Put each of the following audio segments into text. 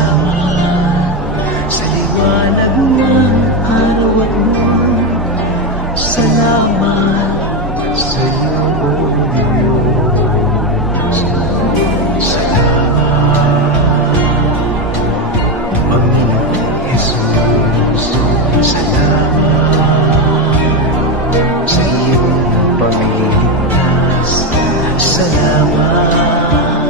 salamat sa liwanag ng araw at buwan. Salamat sa iyo, O Diyos. Salamat, Panginoong Jesus. Salamat sa iyong pagliligtas. Salamat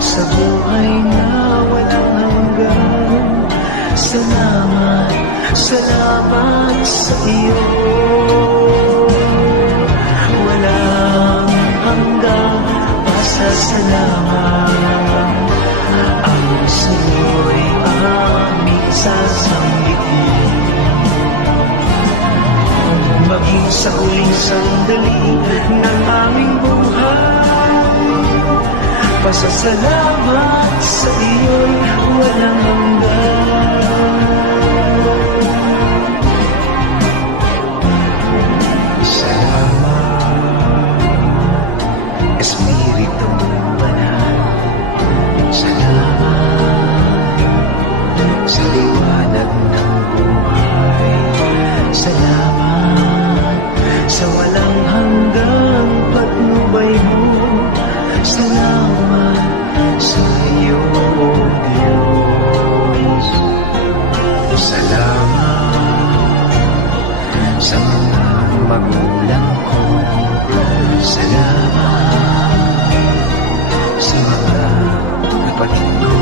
sa buhay na walang hanggan. Salamat, salamat sa iyo. Walang hanggang pasasalamat. Ang sa'yo'y aming sasambitin. Maging sa huling sandali ng aming buhay, pasasalamat sa iyo'y walang hanggan. Salamat, Espiritong Banal. Salamat sa liwanag ng buhay. Salamat sa walang hanggang patnubay mo. Salamat sa iyo, O Diyos. Salamat sa mga magulang ko. Salamat sa mga kapatid ko.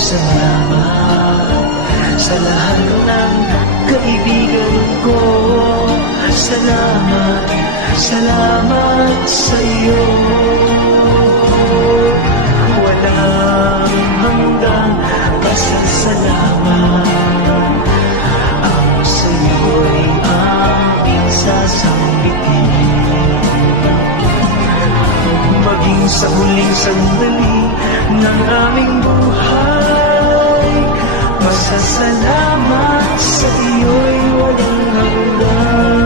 Salamat sa lahat ng kaibigan ko. Salamat, salamat sa iyo. Walang hanggang pasasalamat. Ang sa iyo'y aming sasambitin. Maging sa huling sandali ng aming buhay, pasasalamat sa iyo'y walang hanggan.